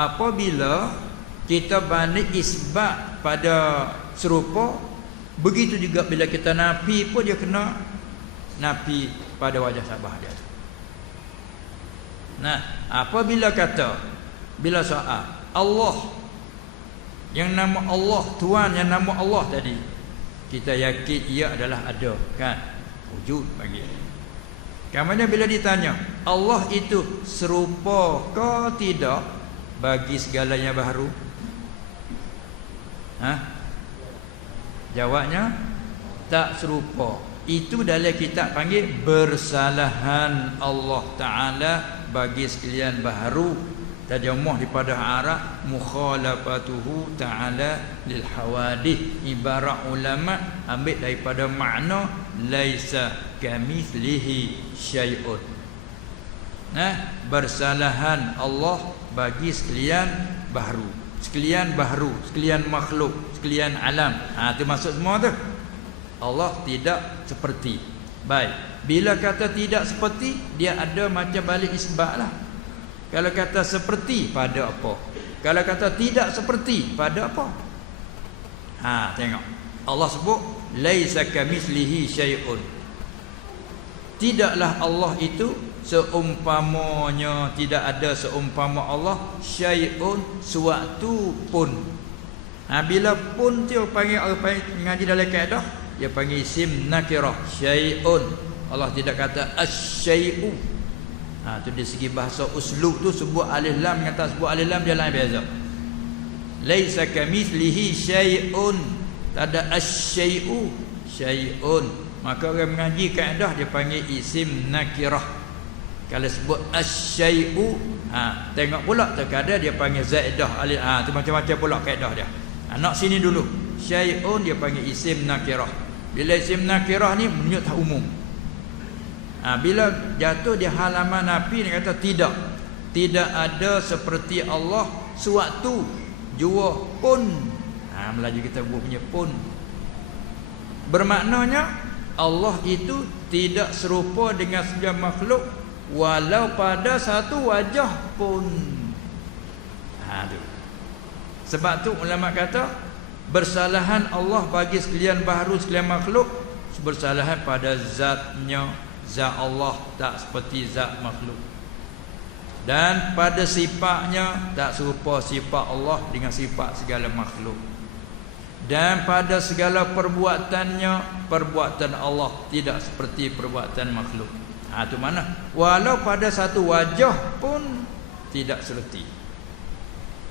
apabila kita banding isbat pada serupa, begitu juga bila kita nafi pun dia kena nafi pada wajah sabah dia. Nah, apabila kata, bila soal Allah, yang nama Allah, Tuhan yang nama Allah tadi, kita yakin ia adalah ada, kan? Wujud bagi. Kemudian bila ditanya, Allah itu serupa ke tidak bagi segalanya baharu? Jawabnya tak serupa. Itu dalam kitab panggil bersalahan Allah Ta'ala bagi sekalian baharu. Terjemah daripada Arab, mukhalafatuhu ta'ala lil hawadith. Ibarat ulama ambil daripada makna laisa kamithlihi syai'un. Bersalahan Allah bagi sekalian baharu, sekalian baharu, sekalian makhluk, sekalian alam. Itu maksud semua tu. Allah tidak seperti. Baik, bila kata tidak seperti, dia ada macam balik isbat lah. Kalau kata seperti, pada apa? Kalau kata tidak seperti, pada apa? Tengok. Allah sebut laisa kamitslihi syai'un. Tidaklah Allah itu seumpamanya, tidak ada seumpama Allah syai'un, suatu pun. Bila pun tu panggil, orang panggil ngaji dalam kaedah, dia panggil isim nakirah, syai'un. Allah tidak kata asy-syai'u. Tu dari segi bahasa uslub tu, sebut alif lam dengan tak sebut alif lam dia lain beza. Laisa kamitslihi syai'un, tak ada asy-syai'u, syai'un. Maka orang mengaji kaedah dia panggil isim nakirah. Kalau sebut asy-syai'u, tengok pula terkadang dia panggil zaidah alif. Tu macam-macam pula kaedah dia. Nak sini dulu. Syai'un dia panggil isim nakirah. Bila isim nakirah ni menunjuk tak umum. Bila jatuh di halaman nafi, dia kata tidak. Tidak ada seperti Allah suatu jua pun. Melayu kita punya pun. Bermaknanya Allah itu tidak serupa dengan segala makhluk walau pada satu wajah pun. Sebab tu ulama kata bersalahan Allah bagi sekalian baharu, sekalian makhluk, bersalahan pada zatnya. Zat Allah tak seperti zat makhluk. Dan pada sifatnya tak serupa sifat Allah dengan sifat segala makhluk. Dan pada segala perbuatannya, perbuatan Allah tidak seperti perbuatan makhluk. Itu mana? Walau pada satu wajah pun tidak seperti.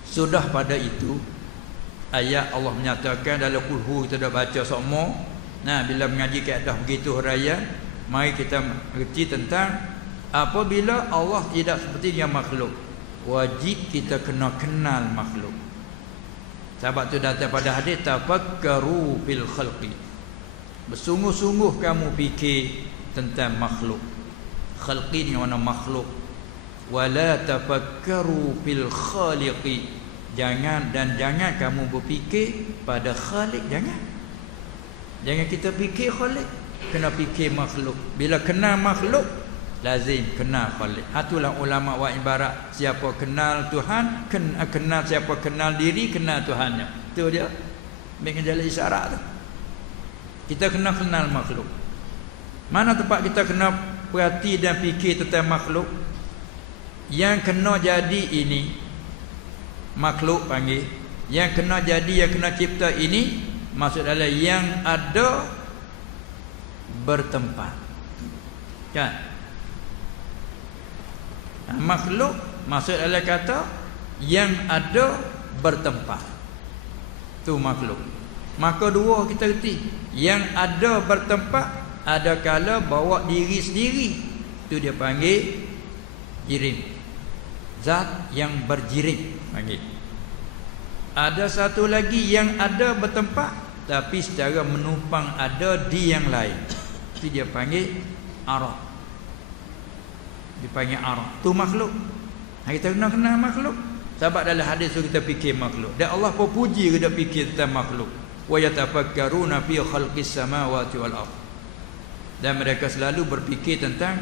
Sudah pada itu ayat Allah menyatakan dalam kulhu kita dah baca semua. Bila mengaji kaedah begitu huraian, mari kita mengerti tentang apabila Allah tidak seperti dengan makhluk, wajib kita kena kenal makhluk. Sebab tu datang pada hadis, tafakkaru fil khalqi. Bersungguh-sungguh kamu fikir tentang makhluk. Khalqi dengan mana makhluk. Wala tafakkaru fil khaliqi. Jangan kamu berfikir pada Khalik, jangan. Jangan kita fikir Khalik, kena fikir makhluk. Bila kenal makhluk, lazim kenal Khalik. Itulah ulama wa ibarat, siapa kenal Tuhan, kenal siapa kenal diri, kenal Tuhannya. Itu dia dengan jalan isyarat tu. Kita kena kenal makhluk. Mana tempat kita kena perhati dan fikir tentang makhluk? Yang kena jadi ini makhluk panggil. Yang kena jadi, yang kena cipta ini, maksud adalah yang ada bertempat, kan? Makhluk maksud adalah kata yang ada bertempat, tu makhluk. Maka dua kita reti, yang ada bertempat, ada kala bawa diri sendiri, tu dia panggil jirim. Zat yang berjirim panggil. Ada satu lagi yang ada bertempat tapi secara menumpang ada di yang lain, itu dia panggil arah. Dipanggil arah. Tu makhluk. Kita kena kenal makhluk. Sebab dalam hadis tu kita fikir makhluk. Dan Allah pun puji kita fikir tentang makhluk. Wa yatafakkaruna fi khalqis samawati wal ardh. Dan mereka selalu berfikir tentang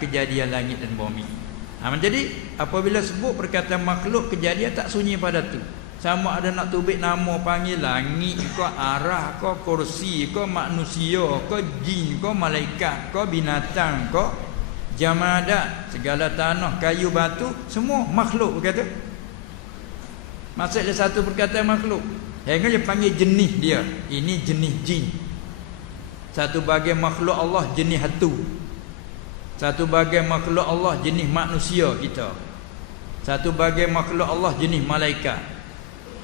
kejadian langit dan bumi. Jadi apabila sebut perkataan makhluk, kejadian tak sunyi pada tu. Sama ada nak tubik nama panggil langit ke, arah ke, kursi ke, manusia ke, jin ke, malaikat ke, binatang ke, jamadat, segala tanah, kayu, batu, semua makhluk berkata. Maksud dia satu perkataan makhluk. Yang dia panggil jenis dia. Ini jenis jin. Satu bahagian makhluk Allah jenis hantu. Satu bahagian makhluk Allah jenis manusia kita. Satu bahagian makhluk Allah jenis malaikat.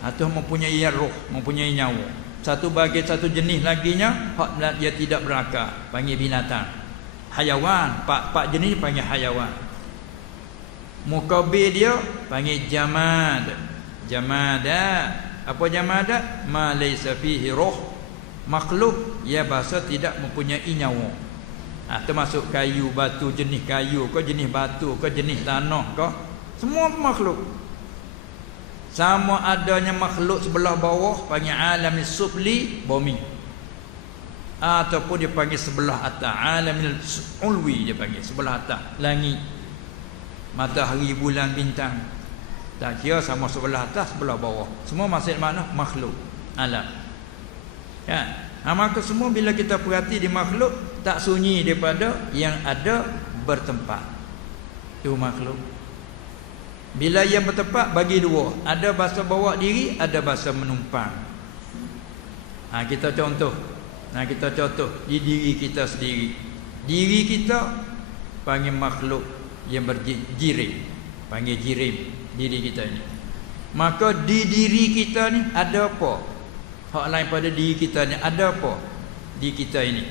Atau mempunyai roh, mempunyai nyawa. Satu bahagian satu jenis laginya hak dia tidak berakal, panggil binatang. Hayawan, pak jenis panggil hayawan. Mukabil dia panggil jamad. Jamadat. Apa jamadat? Ma laysa fihi roh. Makhluk ya bahasa tidak mempunyai nyawa. Termasuk kayu, batu, jenis kayu ke, jenis batu ke, jenis tanah ke, semua makhluk. Sama adanya makhluk sebelah bawah panggil alamil sufli, bumi. Ataupun dia panggil sebelah atas, alamil ulwi dia panggil, sebelah atas, langit. Matahari, bulan, bintang. Tak kira sama sebelah atas, sebelah bawah. Semua maksud mana? Makhluk, alam. Ya. Maka semua bila kita perhati di makhluk, tak sunyi daripada yang ada bertempat. Itu makhluk. Bila yang bertempat bagi dua, ada bahasa bawa diri, ada bahasa menumpang. Kita contoh. Kita contoh di diri kita sendiri. Diri kita panggil makhluk yang berjirim, panggil jirim diri kita ini. Maka di diri kita ni ada apa? Hak lain pada diri kita ni ada apa? Di kita ini.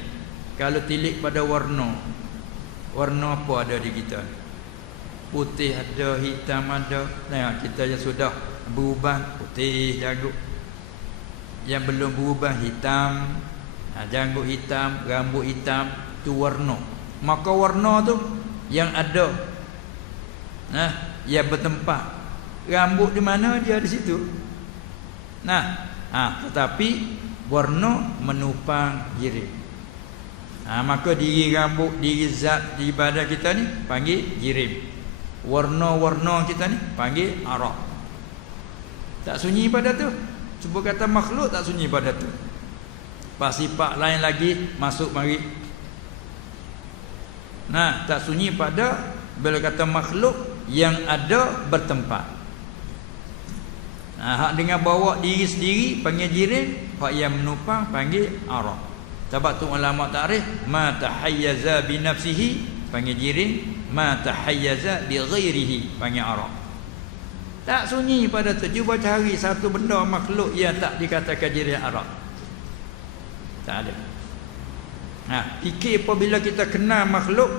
Kalau tilik pada warna, warna apa ada di kita? Putih ada, hitam ada. Nah, kita yang sudah berubah putih janggut. Yang belum berubah hitam, janggut hitam, rambut hitam, tu warna. Maka warna tu yang ada, yang bertempat. Rambut di mana dia di situ. Tetapi warna menupang jirim. Maka diri rambut, diri zat di badan kita ni panggil jirim. Warna-warna kita ni panggil arak. Tak sunyi pada tu. Sebut kata makhluk tak sunyi pada tu. Sifat lain lagi masuk mari. Tak sunyi pada bila kata makhluk yang ada bertempat. Hak dengan bawa diri sendiri panggil jirim, hak yang menupang panggil arak. Sebab tu ulama takrif ma tahayyaza bi nafsihi panggil jirim, ma tahayyaza bi ghairihi panggil arak. Tak sunyi pada tu. Cuba cari satu benda makhluk yang tak dikatakan jirim arak. Tak ada. Fikir apabila kita kenal makhluk,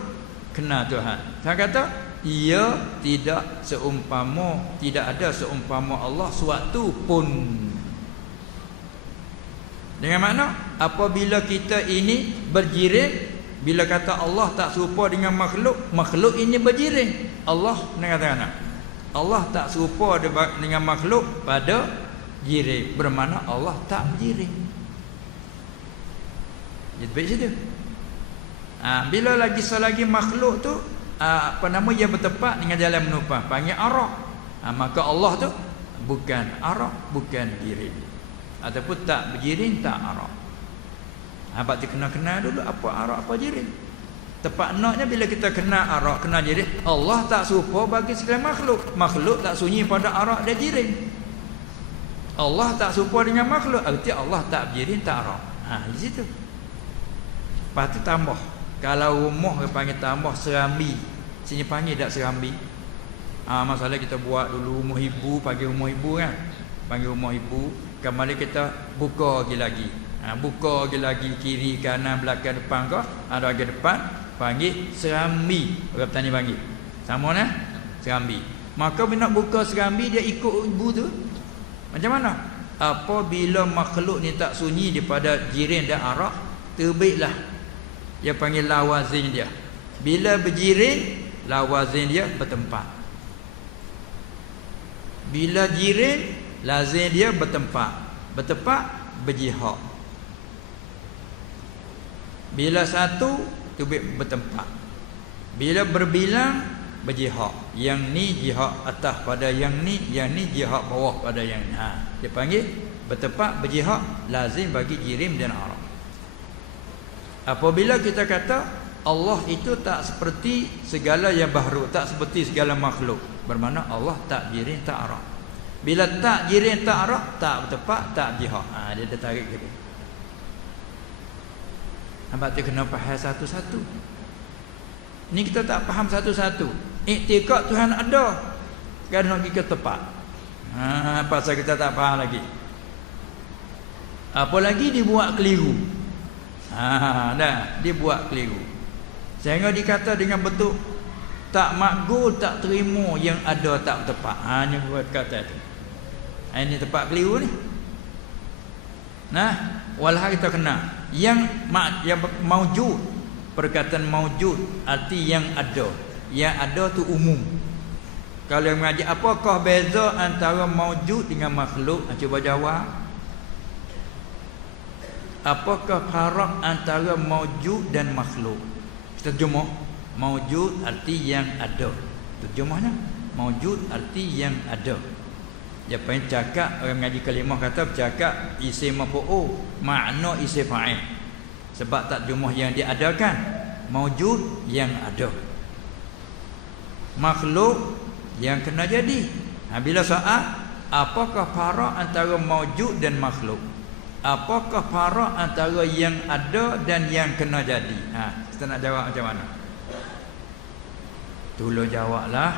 kenal Tuhan. Saya kata ia tidak seumpama, tidak ada seumpama Allah suatu pun. Dengan makna apabila kita ini berjirim, bila kata Allah tak serupa dengan makhluk, makhluk ini berjirim. Allah nak katakan Allah tak serupa dengan makhluk pada jirim, bermakna Allah tak berjirim. Jadi baik situ. Bila lagi selagi makhluk tu yang bertempat dengan jalan menupang panggil arak. Maka Allah tu bukan arak, bukan jirim, ataupun tak berjirim, tak arak. Abang tu kena dulu apa arak apa jirim. Tepat naknya bila kita kenal arak, kenal jirim, Allah tak serupa bagi segala makhluk. Makhluk tak sunyi pada arak dan jirim. Allah tak serupa dengan makhluk, arti Allah tak berjirim, tak arak. Di situ. Lepas tu tambah. Kalau rumah dia panggil tambah serambi. Sini panggil tak serambi. Masalah kita buat dulu rumah ibu, panggil rumah ibu kan. Panggil rumah ibu, kembali kita buka lagi. Buka lagi kiri, kanan, belakang, depan ke. Ada bahagian depan panggil serambi. Orang petani panggil. Sama nah? Serambi. Maka bila nak buka serambi dia ikut ibu tu. Macam mana? Apabila makhluk ni tak sunyi daripada jirim dan arak, terbitlah dia panggil lawazin dia. Bila berjirim, lawazin dia bertempat. Bila jirim, lazim dia bertempat. Bertempat, berjihad. Bila satu, tu bertempat. Bila berbilang, berjihad. Yang ni jihad atas pada yang ni jihad bawah pada yang ni. Dia panggil bertempat berjihad lazim bagi jirim dan arab. Apabila kita kata Allah itu tak seperti segala yang baharu, tak seperti segala makhluk, bermakna Allah tak jirim tak arab. Bila tak jirim tak arab, tak bertempat tak jihad. Dia dah tarik gitu. Nampak tu kena faham satu-satu. Ni kita tak faham satu-satu. Iktikad Tuhan ada, kan nak kita tepat. Pasal kita tak faham lagi. Apalagi dibuat keliru. Dah dibuat keliru. Sehingga dikata dengan bentuk tak makbul, tak terima yang ada tak tepat. Ni buat kata tu. Ini tepat keliru ni. Nah, walah kita kena yang maujud, perkataan maujud arti yang ada. Yang ada tu umum. Kalau yang mengaji apakah beza antara maujud dengan makhluk? Cuba jawab. Apakah farak antara maujud dan makhluk? Kita terjemah maujud arti yang ada. Terjemahnya maujud arti yang ada. Dia pengen cakap, orang mengaji kalimah kata bercakap isim maf'ul, makna isim fa'il. Sebab tak terjemah yang diadakan, maujud yang ada. Makhluk yang kena jadi. Bila soal, apakah farak antara maujud dan makhluk? Apakah farak antara yang ada dan yang kena jadi? Kita nak jawab macam mana? Tolong jawablah.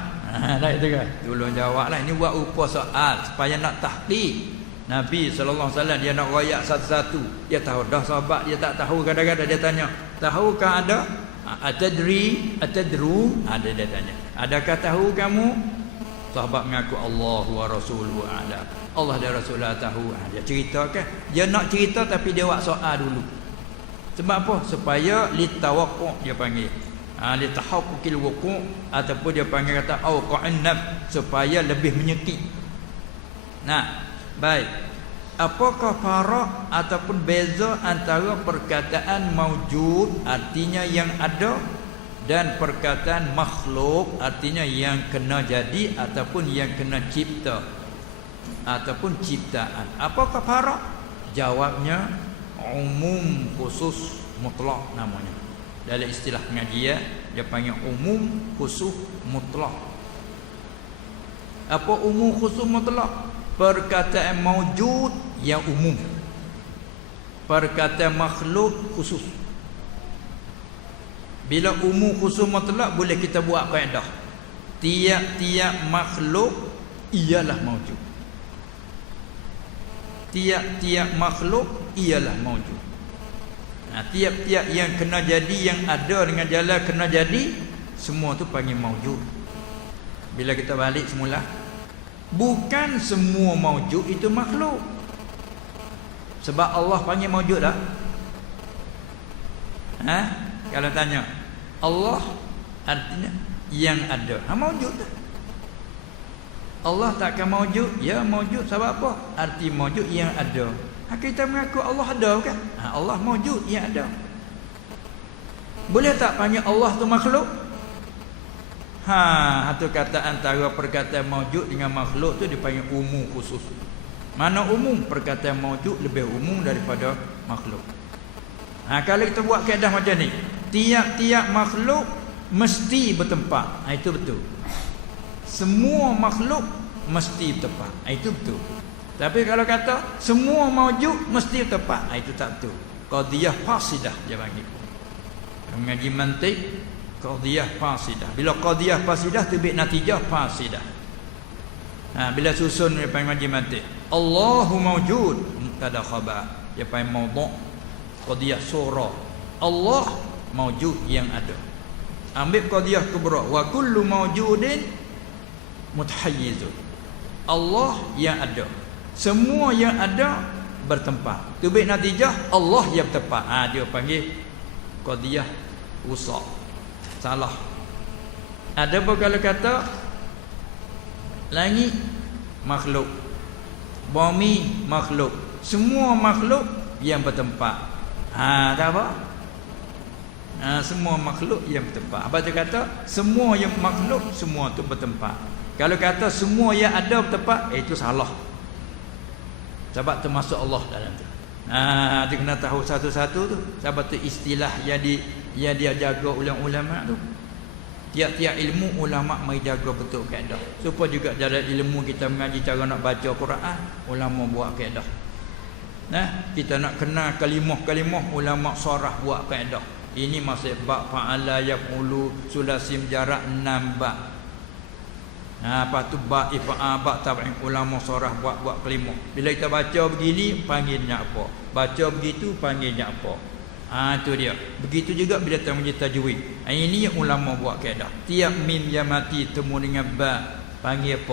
Dah itu kan? Tolong jawablah. Ini buat upah soal supaya nak tahqiq. Nabi SAW dia nak royak satu-satu. Dia tahu dah, sahabat dia tak tahu, kadang-kadang dia tanya, tahukah ada? Atadri, atadru? Ada dia tanya. Adakah tahu kamu? Sahabat mengaku Allah wa rasuluhu a'lam. Allah dan Rasulullah tahu. Dia ceritakan. Dia nak cerita tapi dia buat soal dulu. Sebab apa? Supaya litawaqqa' dia panggil. Litahaqquqil wuqu' ataupun dia panggil kata awqa'un naf, supaya lebih menyekik. Nah, baik. Apakah farak ataupun beza antara perkataan maujud artinya yang ada dan perkataan makhluk artinya yang kena jadi ataupun yang kena cipta ataupun ciptaan? Apakah farak? Jawabnya umum khusus mutlak namanya. Dalam istilah pengajian dia panggil umum khusus mutlak. Apa umum khusus mutlak? Perkataan maujud yang umum, perkataan makhluk khusus. Bila umum khusus mutlak, boleh kita buat kaedah tiap-tiap makhluk ialah maujud. Tiap-tiap makhluk ialah maujud. Tiap-tiap yang kena jadi, yang ada dengan jalan kena jadi, semua tu panggil maujud. Bila kita balik semula, bukan semua maujud itu makhluk. Sebab Allah panggil maujud tak? Kalau tanya Allah artinya yang ada, maujud tak? Allah takkan maujud? Ya maujud. Sebab apa? Arti maujud yang ada. Kita mengaku Allah ada kan? Allah maujud yang ada. Boleh tak panggil Allah tu makhluk? Satu kata antara perkataan maujud dengan makhluk tu dipanggil umum khusus. Mana umum? Perkataan maujud lebih umum daripada makhluk. Kalau kita buat kaedah macam ni, tiap-tiap makhluk mesti bertempat. Itu betul. Semua makhluk mesti bertempat. Itu betul. Tapi kalau kata semua maujud mesti bertempat, itu tak betul. Qadiyah fasidah dia panggil. Mengaji mantik, qadiyah fasidah. Bila qadiyah fasidah terbit natijah fasidah. Bila susun dia panggil mengaji mantik, Allahu maujud, mubtada khabar. Dia panggil maudhu', qadiyah surah. Allah maujud yang ada. Ambil qadiyah kubra, wa kullu maujudin mutahayyizun. Allah yang ada. Semua yang ada bertempat. Terbit natijah Allah yang bertempat. Dia panggil qadiyah rusak, salah. Ada pun kalau kata langit makhluk, bumi makhluk, semua makhluk yang bertempat. Tak apa? Semua makhluk yang bertempat. Apa dia kata? Semua yang makhluk semua tu bertempat. Kalau kata semua yang ada bertempat, itu salah. Sebab termasuk Allah dalam tu. Dia kena tahu satu-satu tu. Sebab tu istilah yang dia jaga ulama tu. Tiap-tiap ilmu ulama mai jaga betul kaedah. Supaya juga dalam ilmu kita mengaji cara nak baca Quran, ulama buat kaedah. Kita nak kenal kalimah-kalimah, ulama sarah buat kaedah. Ini maksud bab fa'ala yaqulu sulasim jarak 6 bab. Lepas tu bab ifa'a bab tab'in ulama sarah buat kalimah. Bila kita baca begini panggilnya apa? Baca begitu panggilnya apa? Itu dia. Begitu juga bila kita menjadi tajwid. Ini yang ulama buat kaedah. Tiap mim yang mati temu dengan ba panggil apa?